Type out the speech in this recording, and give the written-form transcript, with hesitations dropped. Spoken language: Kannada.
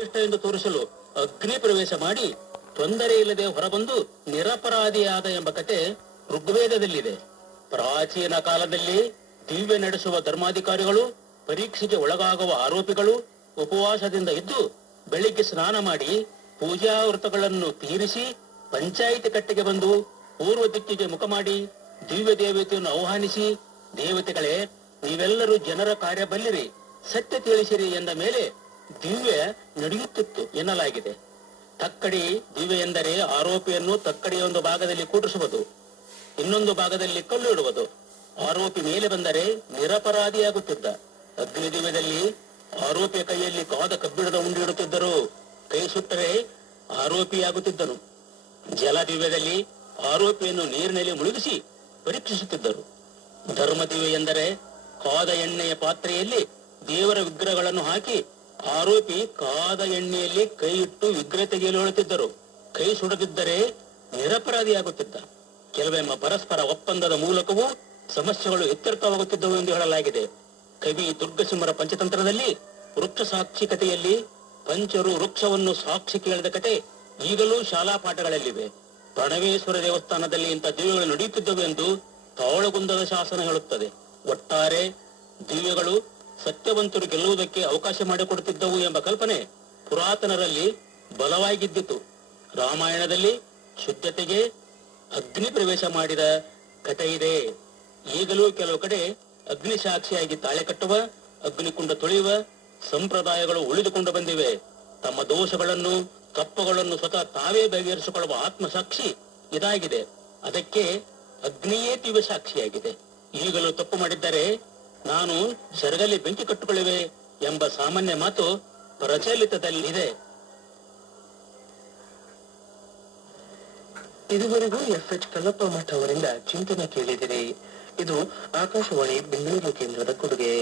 ಇಷ್ಟ ಎಂದು ತೋರಿಸಲು ಅಗ್ನಿ ಪ್ರವೇಶ ಮಾಡಿ ತೊಂದರೆ ಇಲ್ಲದೆ ಹೊರಬಂದು ನಿರಪರಾಧಿಯಾದ ಎಂಬ ಕತೆ ಋಗ್ವೇದದಲ್ಲಿದೆ. ಪ್ರಾಚೀನ ಕಾಲದಲ್ಲಿ ದಿವ್ಯ ನಡೆಸುವ ಧರ್ಮಾಧಿಕಾರಿಗಳು, ಪರೀಕ್ಷೆಗೆ ಒಳಗಾಗುವ ಆರೋಪಿಗಳು ಉಪವಾಸದಿಂದ ಇದ್ದು ಬೆಳಿಗ್ಗೆ ಸ್ನಾನ ಮಾಡಿ ಪೂಜಾ ವ್ರತಗಳನ್ನು ತೀರಿಸಿ ಪಂಚಾಯಿತಿ ಕಟ್ಟೆಗೆ ಬಂದು ಪೂರ್ವ ದಿಕ್ಕಿಗೆ ಮುಖ ಮಾಡಿ ದಿವ್ಯ ದೇವತೆಯನ್ನು ಆಹ್ವಾನಿಸಿ, ದೇವತೆಗಳೇ, ನೀವೆಲ್ಲರೂ ಜನರ ಕಾರ್ಯ ಬಲ್ಲಿರಿ, ಸತ್ಯ ತಿಳಿಸಿರಿ ಎಂದ ಮೇಲೆ ದಿವ್ಯ ನಡೆಯುತ್ತಿತ್ತು ಎನ್ನಲಾಗಿದೆ. ತಕ್ಕಡಿ ದಿವ್ಯ ಎಂದರೆ ಆರೋಪಿಯನ್ನು ತಕ್ಕಡಿಯ ಒಂದು ಭಾಗದಲ್ಲಿ ಕೂಡಿಸುವುದು, ಇನ್ನೊಂದು ಭಾಗದಲ್ಲಿ ಕಲ್ಲು ಇಡುವುದು. ಆರೋಪಿ ಮೇಲೆ ಬಂದರೆ ನಿರಪರಾಧಿಯಾಗುತ್ತಿದ್ದ. ಅಗ್ನಿ ದಿವ್ಯದಲ್ಲಿ ಆರೋಪಿಯ ಕೈಯಲ್ಲಿ ಕಾದ ಕಬ್ಬಿಣದ ಉಂಡಿ ಇಡುತ್ತಿದ್ದರು, ಕೈ ಸುಟ್ಟರೆ ಆರೋಪಿಯಾಗುತ್ತಿದ್ದನು. ಜಲ ದಿವ್ಯದಲ್ಲಿ ಆರೋಪಿಯನ್ನು ನೀರಿನಲ್ಲಿ ಮುಳುಗಿಸಿ ಪರೀಕ್ಷಿಸುತ್ತಿದ್ದರು. ಧರ್ಮ ದಿವ್ಯ ಎಂದರೆ ಕಾದ ಎಣ್ಣೆಯ ಪಾತ್ರೆಯಲ್ಲಿ ದೇವರ ವಿಗ್ರಹಗಳನ್ನು ಹಾಕಿ ಆರೋಪಿ ಕಾದ ಎಣ್ಣೆಯಲ್ಲಿ ಕೈ ಇಟ್ಟು ವಿಗ್ರಹ ತೆಗೆಯಲು ಹೇಳುತ್ತಿದ್ದರು. ಕೈ ಸುಡದಿದ್ದರೆ ನಿರಪರಾಧಿಯಾಗುತ್ತಿದ್ದ. ಕೆಲವೊಮ್ಮೆ ಪರಸ್ಪರ ಒಪ್ಪಂದದ ಮೂಲಕವೂ ಸಮಸ್ಯೆಗಳು ಇತ್ಯರ್ಥವಾಗುತ್ತಿದ್ದವು ಎಂದು ಹೇಳಲಾಗಿದೆ. ಕವಿ ದುರ್ಗಸಿಂಹರ ಪಂಚತಂತ್ರದಲ್ಲಿ ವೃಕ್ಷ ಸಾಕ್ಷಿ ಕಥೆಯಲ್ಲಿ ಪಂಚರು ವೃಕ್ಷವನ್ನು ಸಾಕ್ಷಿ ಕೇಳಿದ ಕತೆ ಈಗಲೂ ಶಾಲಾ ಪಾಠಗಳಲ್ಲಿವೆ. ಪ್ರಣವೇಶ್ವರ ದೇವಸ್ಥಾನದಲ್ಲಿ ಇಂಥ ದಿವ್ಯಗಳು ನಡೆಯುತ್ತಿದ್ದವು ಎಂದು ತಾವಳಗುಂದದ ಶಾಸನ ಹೇಳುತ್ತದೆ. ಒಟ್ಟಾರೆ ದಿವ್ಯಗಳು ಸತ್ಯವಂತರು ಗೆಲ್ಲುವುದಕ್ಕೆ ಅವಕಾಶ ಮಾಡಿಕೊಡುತ್ತಿದ್ದವು ಎಂಬ ಕಲ್ಪನೆ ಪುರಾತನರಲ್ಲಿ ಬಲವಾಗಿದ್ದಿತು. ರಾಮಾಯಣದಲ್ಲಿ ಶುದ್ಧತೆಗೆ ಅಗ್ನಿ ಪ್ರವೇಶ ಮಾಡಿದ ಕಥೆ ಇದೆ. ಈಗಲೂ ಕೆಲವು ಕಡೆ ಅಗ್ನಿ ಸಾಕ್ಷಿಯಾಗಿ ತಾಳೆ ಕಟ್ಟುವ, ಅಗ್ನಿಕುಂಡ ತೊಳೆಯುವ ಸಂಪ್ರದಾಯಗಳು ಉಳಿದುಕೊಂಡು ಬಂದಿವೆ. ತಮ್ಮ ದೋಷಗಳನ್ನು, ತಪ್ಪುಗಳನ್ನು ಸ್ವತಃ ತಾವೇ ಬಗೆಹರಿಸಿಕೊಳ್ಳುವ ಆತ್ಮಸಾಕ್ಷಿ ಇದಾಗಿದೆ. ಅದಕ್ಕೆ ಅಗ್ನಿಯೇ ದಿವ್ಯ ಸಾಕ್ಷಿಯಾಗಿದೆ. ಈಗಲೂ ತಪ್ಪು ಮಾಡಿದ್ದರೆ ನಾನು ಸೆರಗಲ್ಲಿ ಬೆಂಕಿ ಕಟ್ಟುಕೊಳ್ಳುವೆ ಎಂಬ ಸಾಮಾನ್ಯ ಮಾತು ಪ್ರಚಲಿತದಲ್ಲಿದೆ. ಇದುವರೆಗೂ ಎಫ್.ಎಚ್. ಕಲ್ಲಪ್ಪ ಮಠ ಅವರಿಂದ ಚಿಂತನೆ ಕೇಳಿದಿರಿ. ಇದು ಆಕಾಶವಾಣಿ ಬೆಂಗಳೂರು ಕೇಂದ್ರದ ಕೊಡುಗೆ.